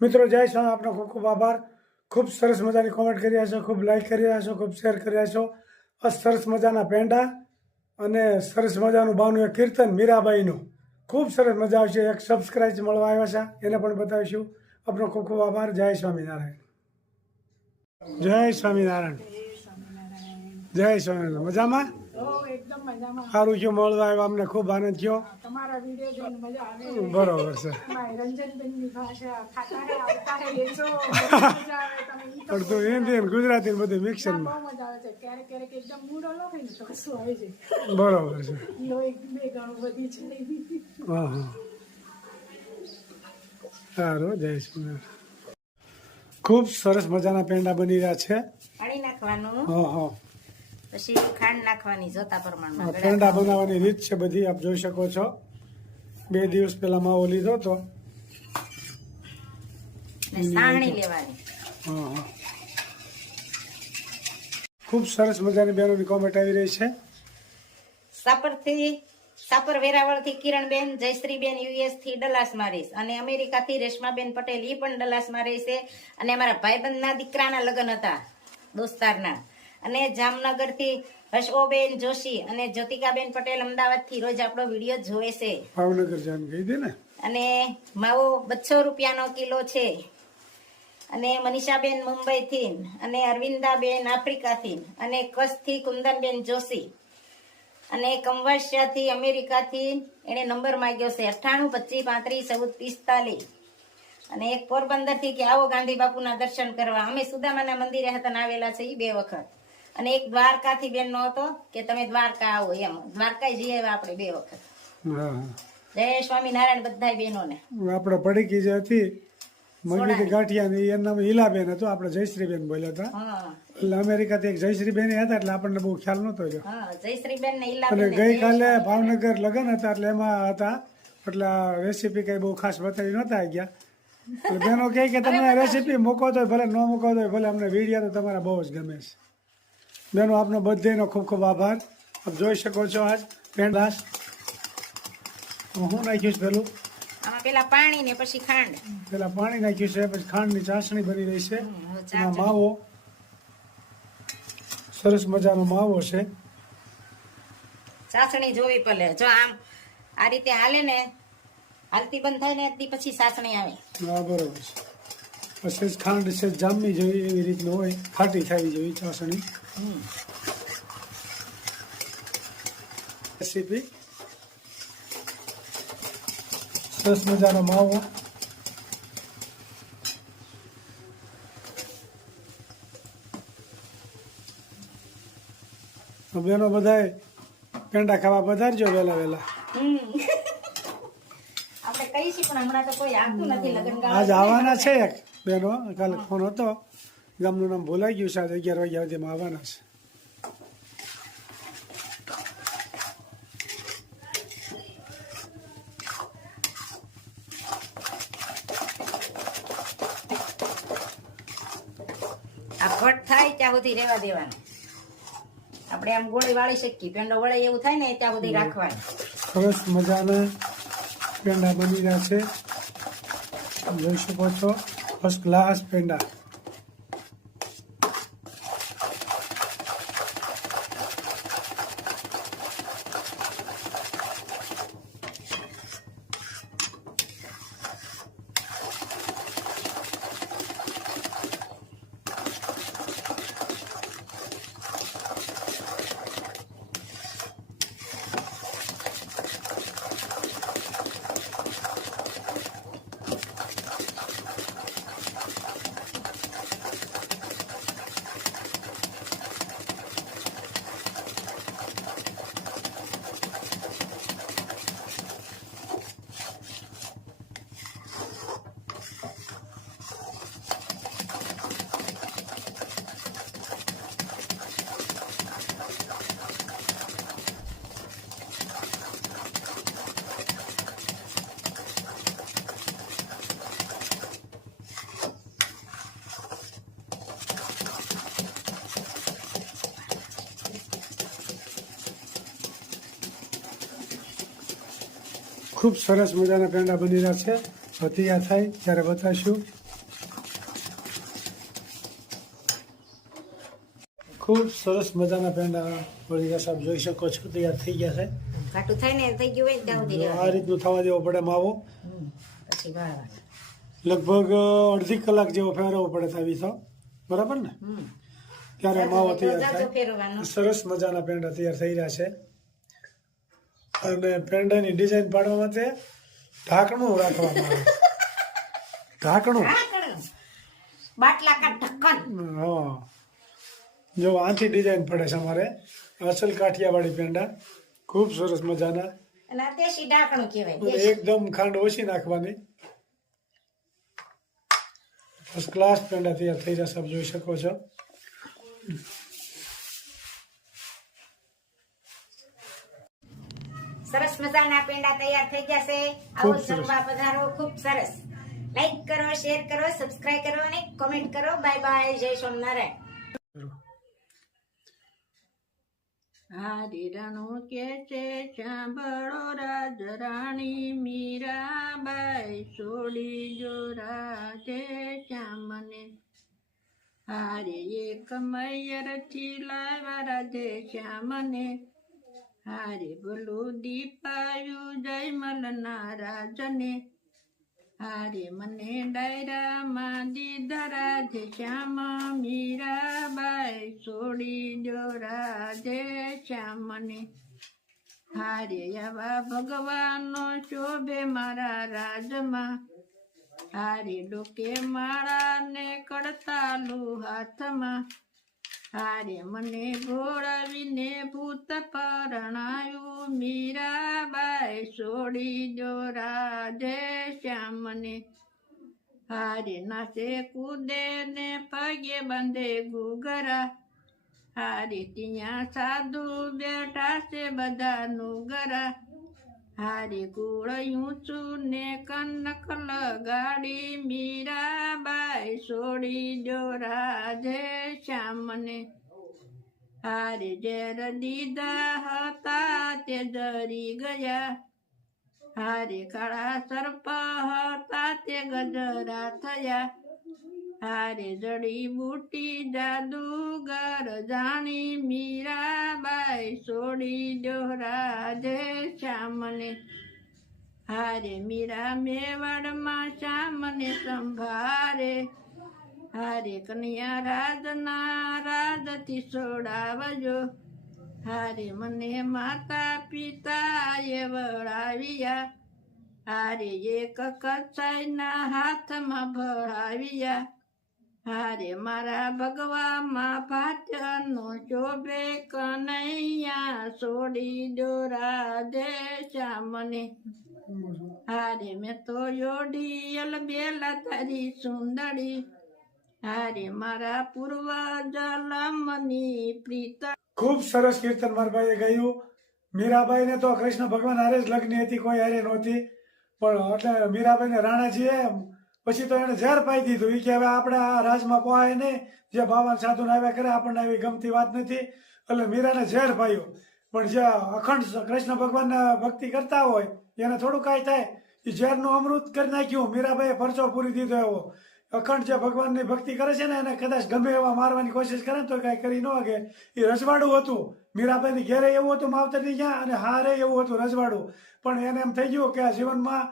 મિત્રો જય સ્વામી, આપનો ખૂબ ખૂબ આભાર. ખૂબ સરસ મજાની કોમેન્ટ કરી રહ્યા છો, ખૂબ લાઈક કરી રહ્યા છો, ખૂબ શેર કરી રહ્યા છો. સરસ મજાના પેંડા અને સરસ મજાનું બાનું કીર્તન મીરાબાઈનું ખૂબ સરસ મજા આવશે. એક સબસ્ક્રાઇબ મળવા આવ્યા છે, એને પણ બતાવીશું. આપનો ખૂબ ખૂબ આભાર. જય સ્વામિનારાયણ. જય સ્વામિનારાયણ. જય સ્વામિનારાયણ. મજામાં? સારું થયું મળવા આવ્યા, અમને ખૂબ આનંદ થયો. બરોબર છે. પણ તો હિન્દી અને ગુજરાતી બધું મિક્સરમાં. બરોબર છે. હા હા, સારું. જય સ્વામિનારાયણ. ખૂબ સરસ મજાના પેંડા બની રહ્યા છે. પાણી નાખવાનું, હા હા, પછી ખાંડ નાખવાની જોતા પ્રમાણમાં. પેંડા બનાવવાની રીત છે બધી, આપ જોઈ શકો છો. 2 દિવસ પહેલા માવો લીધો તો સાહણી લેવાની. હા હા, ખૂબ સરસ મજાની બહેનોની કોમેન્ટ આવી રહી છે. સાપર વેરાવળ થી કિરણબેન, જયશ્રીબેન યુએસ થી ડલાસ મારીશ, અને અમેરિકા થી રેશમાબેન પટેલ ઈ પણ ડલાસ મારે છે. અને અમારા ભાઈબંધના દીકરાના લગ્ન હતા દોસ્તારના. અને જામનગર થી હર્ષોબેન જોશી અને જ્યોતિકાબેન પટેલ અમદાવાદ થી રોજ આપણો વિડીયો જોવે છે. ભાવનગર જાન કહી દે ને. અને માવો 200 રૂપિયાનો કિલો છે. અને મનીષાબેન મુંબઈ થી, અને અરવિંદાબેન આફ્રિકા થી, અને કચ્છ થી કુંદનબેન જોશી, અને કંવાસિયા થી અમેરિકા થી એને નંબર માંગ્યો છે 9825351445. અને એક પોરબંદર થી કે આવો ગાંધી બાપુના દર્શન કરવા. અમે સુદામાના મંદિરે હતા આવેલા છે 2 વખત. અને એક દ્વારકા થી બેન નો હતો કે તમે દ્વારકા આવો, એમ દ્વારકા જઈ આવ્યા આપણે 2 વખત. જય સ્વામિનારાયણ બધા બહેનોને. આપણે પડીકી જે હતી મગની ગાંઠિયા ની, એનું નામ હીલાબેન હતું. આપણે જયશ્રીબેન બોલ્યા હતા. એટલે અમેરિકાથી એક જયશ્રીબેન હતા, એટલે આપણને બહુ ખ્યાલ નતો રહ્યો. જયશ્રીબેન ને અને ગઈકાલે ભાવનગર લગ્ન હતા, એટલે એમાં હતા. એટલે રેસીપી કઈ બહુ ખાસ બતાવી નતા ગયા. બેનો કહે કે તમે રેસીપી મૂકો તો ભલે, ન મૂકો તો ભલે, અમને વિડીયો તો તમારા બહુ જ ગમે છે. બેનો આપનો બધેનો ખૂબ ખૂબ આભાર. આપ જોઈ શકો છો આજ પેંડા. હું નાખ્યું છે પેલું? પેલા પાણી ને પછી ખાંડ. પેલા પાણી નાખ્યું છે, પછી ખાંડની ચાસણી બની રહી છે. માવો સરસ મજાનો માવો છે. ચાસણી જોવી પડે. જો આમ આ રીતે હાલે ને, હાલતી બંધ થાય ને પછી ચાસણી આવે. હા, બરોબર છે. પછી ખાંડ છે જામવી જોઈએ એવી રીતનું હોય, ખાટી થવી જોઈએ ચાસણી. રેસીપી સરસ મજાનો માવો. બેનો બધાય પેંડા ખાવા પધારજો વેલા વેલા. આપણે કહીશું પણ હમણાં તો કોઈ આવતું નથી લગન ગાળા. આજ આવવાના છે એક બેનો, કાલે ફોન હતો, ગામનું નામ ભૂલાઈ ગયું છે. આજે 11 વાગ્યા સુધીમાં આવવાના છે. આ ભટ થાય ત્યાં સુધી રહેવા દેવાનું. આપણે આમ ગોળી વાળી શકીએ, પેંડો વળે એવું થાય ને ત્યાં સુધી રાખવાનું. સરસ મજાના પેંડા બની રહ્યા છે, જોઈ શકો છો. First class peda. ખૂબ સરસ મજાના પેંડા બની રહ્યા છે. ભતીયા થાય ત્યારે બતાવીશું. ખૂબ સરસ મજાના પેંડા વળી ગયા સાહેબ જોઈ શકો છો તૈયાર થઈ ગયા છે ઘાટું થાય ને થઈ ગયું હોય ને ત્યાં સુધી જો રહેવા આ રીતનું થવા દેવો પડે માવો હમ. પછી વાળવાનું. લગભગ અડધી કલાક જેવો ફેરવવો પડે તાવી તો બરાબર ને હમ. ત્યારે માવો તૈયાર જાજો થાય ફેરવવાનું. સરસ મજાના પેંડા તૈયાર થઈ રહ્યા છે અને પેંડાની ડિઝાઇન પાડવા માટે ઢાંકણું રાખવામાં આવે ઢાંકણું ઢાંકણું. બાટલા કા ઢક્કન. હા જો આથી ડિઝાઇન પડે છે અમારે અસલ કાઠિયાવાડી પેંડા ખૂબ સરસ મજાના અને આ દેશી ઢાંકણું કહેવાય અને દેશી. એકદમ ખાંડ ઓછી નાખવાની ફર્સ્ટ ક્લાસ પેંડા તૈયાર થઈ રહ્યા આપ જોઈ શકો છો સરસ મજાના પેંડા તૈયાર થઈ ગયા છે આવો ખૂબ સરસ. જમવા પધારો. ખૂબ સરસ. લાઈક કરો, શેર કરો, સબસ્ક્રાઇબ કરો અને કોમેન્ટ કરો. Bye bye. જય સોમનારાયણ. હારી રણું કે છે સાંભળો રાજ રાણી મીરાબાઈ છોડી જો રાધે શ્યામને. હારે એક મૈયર થી લાવ્યા રાધે શ્યામને. હારે બોલું દીપાયું જય મલના રાજને. હારે મને ડાયરામાં દીધા રાધે શ્યામ મીરાબાઈ છોડી જો રાધે શ્યામને. હારે આવા ભગવાનનો શોભે મારા રાજમાં. હારે ડોકે માળા ને કડતાલું હાથમાં. હારે મને ઘોડાવીને ભૂત પરણાયું મીરાબાઈ છોડી જો રાધે શ્યામને. હારે નાચે કૂદે ને પગે બંધે ઘૂઘરા. હારે ત્યાં સાધુ બેઠા છે બધાનું ગરા. હારે કુળયું છું ને કનક લગાડી મીરાબાઈ છોડી જો રાધે શ્યામને. હારે ઝેર દીધા હતા તે જરી ગયા. હારે કાળા સર્પ હતા તે ગજરા થયા. હારે જડી બુટી જાદુગર જાણી મીરાબાઈ છોડી જો રાધે શ્યામને. હારે મીરા મેવાડમાં શ્યામને સંભારે. હારે કન્યા રાજના રાજથી છોડાવજો. હારે મને માતા પિતાએ વળાવ્યા. હારે એક કસાઈના હાથમાં ભળાવ્યા. હારે મારા ભગવામાં પાછળનો શોભે કનૈયા છોડી જો રાધે શ્યામને. હારે મેં તો યોડિયલ બેલા તારી સુંદરી. હારે મારા પૂર્વ જલમની પ્રીત. ખૂબ સરસ કીર્તન મારા ભાઈએ ગાયું મીરાબાઈને તો કૃષ્ણ ભગવાન હારે જ લગ્ન હતી કોઈ હારે નહોતી પણ એટલે મીરાબાઈને રાણાજીએ પછી તો એને ઝેર પાઈ દીધું એ કે હવે આપણે આ રાજમાં પોહાય નહીં જે બાવન સાધુને આવ્યા કરે આપણને આવી ગમતી વાત નથી એટલે મીરાને ઝેર પાયું પણ જે અખંડ કૃષ્ણ ભગવાનના ભક્તિ કરતા હોય એને થોડું કાંઈ થાય એ ઝેરનું અમૃત કરી નાખ્યું મીરાબાઈએ પરચો પૂરી દીધો એવો અખંડ જે ભગવાનની ભક્તિ કરે છે ને એને કદાચ ગમે એવા મારવાની કોશિશ કરે ને તો કાંઈ કરી ન શકે એ રજવાડું હતું મીરાબાઈની ઘેરે એવું હતું માવતરની ત્યાં અને હારે એવું હતું રજવાડું પણ એને એમ થઈ ગયું કે આ જીવનમાં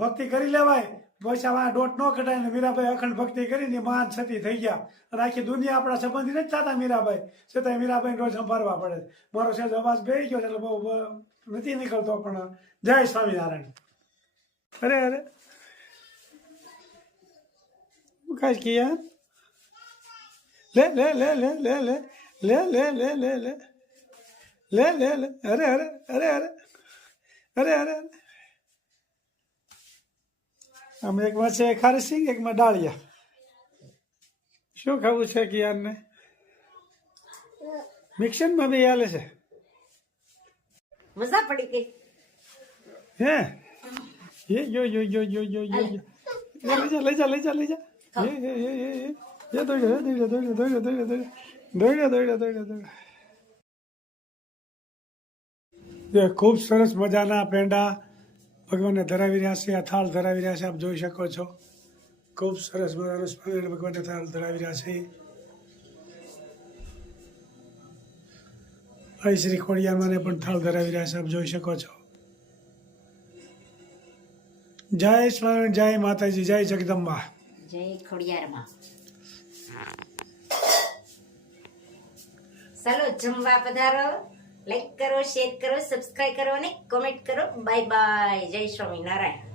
ભક્તિ કરી લેવાય પછી આ દોટ ન કઢાય ને મીરાબાઈ અખંડ ભક્તિ કરીને મહાન સતી થઈ ગયા અને આખી દુનિયા આપણા સંબંધી નથી થતા મીરાબાઈ છતાંય મીરાબાઈને રોજ સંભાળવા પડે મારો સહેજ અવાજ બેસી ગયો એટલે બહુ નથી નીકળતો પણ જય સ્વામિનારાયણ. અરે અરે કાંઈ કિયા લે લે લે લે લે લે લે લે લે લે લે લે લે લે અરે અરે અરે અરે અરે અરે આમ એકમાં છે ખારી સિંગ એકમાં ડાળિયા શું ખાવું છે કિયારને મિક્સરમાં બી હાલે છે મજા પડી ગઈ. હે યો યો યો યો યો યો યો લઈ જા લઈ જા લઈ જા લઈ જા એ દોડ્યો દોડ્યો દોડ્યો દોડ્યો દોડ્યો દોડ્યો દોડ્યો દોડ્યો દોડ્યો ખૂબ સરસ મજાના પેંડા ભગવાનને ધરાવી રહ્યા છે આ થાળ ધરાવી રહ્યા છે આપ જોઈ શકો છો ખૂબ સરસ મજાનો સ્વામિનારાયણ ભગવાનને થાળ ધરાવી રહ્યા છે ભાઈ શ્રી ખોડિયારમાંને પણ થાળ ધરાવી રહ્યા છે, આપ જોઈ શકો છો. જય સ્વામિનારાયણ, જય માતાજી, જય જગદંબા. જય ખોડિયારમાં. ચાલો જમવા પધારો. લાઈક કરો, શેર કરો, સબસ્ક્રાઇબ કરો અને કોમેન્ટ કરો. Bye bye. જય સ્વામિનારાયણ.